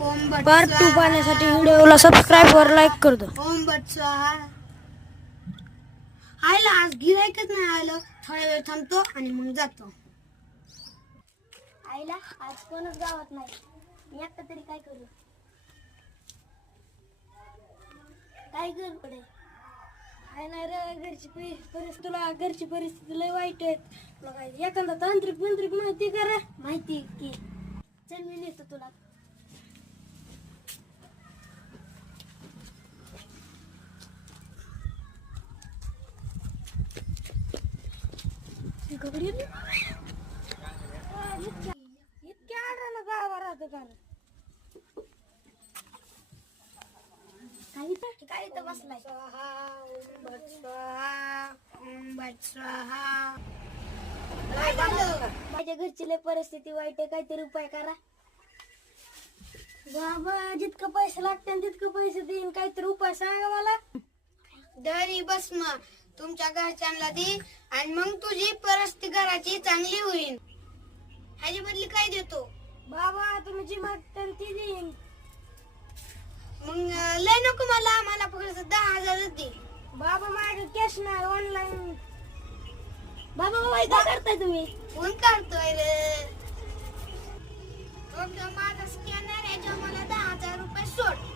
Part 2 पाहण्यासाठी व्हिडिओला subscribe वर लाईक कर दो. ओम बट स्वाहा. आयला आज गिरायकच नाही आलं. थोडा वेळ थांबतो आणि मग जातो. आईला आज कोणच गावात नाही. मी एकटा तरी काय करू? काय करू पडे? काय नाही रे, घरची परिस्थिती लय वाईट आहे. तुला काय एखादा तांत्रिक माहिती कर. माहिती की चल मी नेतो तुला. इतक्या आढळलं गावा राहतो का काय इथं बसलाय? ओम बट स्वाहा. काय झालं? माझ्या घरची लय परिस्थिती वाईट आहे. काहीतरी उपाय करा बाबा. जितकं पैसे लागते तितकं पैसे देईन. काहीतरी उपाय सांगा मला. दरी भस्म तुमच्या घरच्यांना दे आणि मग तुझी परिस्थिती घराची चांगली होईल. ह्याची बदली काय देतो? बाबा तुम्ही जी मागता ती देईन. मग लय नको मला फक्त 10,000 दे. बाबा माझ्याकडे कॅश नाही, ऑनलाईन. बाबा काय करताय तुम्ही? फोन काढतोय रे. माझा स्कॅनर आहे, मला 10,000 रुपये सोड.